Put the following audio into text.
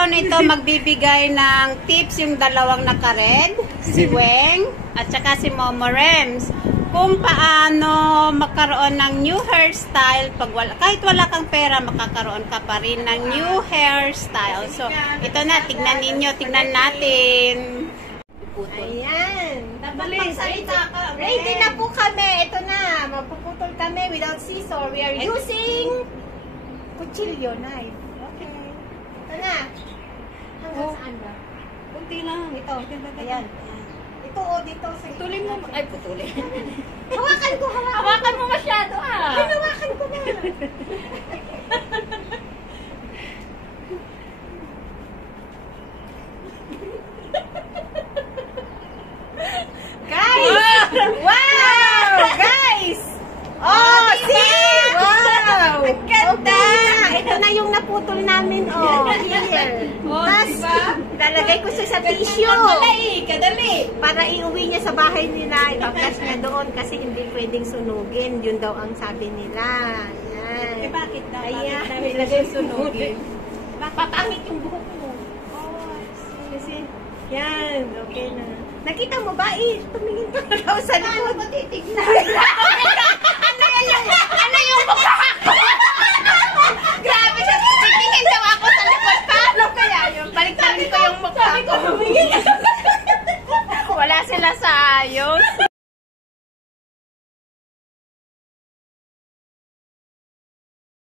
araw na ito magbibigay ng tips yung dalawang naka-red, si Weng at saka si Momo Rems, kung paano magkaroon ng new hairstyle pag kahit wala kang pera, makakaroon ka pa rin ng new hairstyle. So, ito na, tignan ninyo, tignan natin. Ayan. Ready na po kami. Ito na, magpuputol kami without scissor. We are using kutsilyo, knife. Okay. Ito na. Hanggang saan ba? Kunti lang. Ito. Ayan. Ito o, dito. Putulin mo. Ay, putulin. Hawakan ko, hawakan. Hawakan mo masyado ah. Ay, hawakan ko na. Guys! Wow! Guys! Oh, see? Wow! Ang ganda! Ito na yung naputol namin, oh. Here. Tapos, lalagay ko siya sa tissue. Kadali. Para iuwi niya sa bahay nila. Ipa-flash niya doon kasi hindi pwedeng sunugin. Yun daw ang sabi nila. Ayan. Bakit daw? Ayan. Bakit namin sunugin? Papangit yung buhok mo. Kasi, yan. Okay na. Nakita mo ba? Tumingin ka na sa likod. Titignan.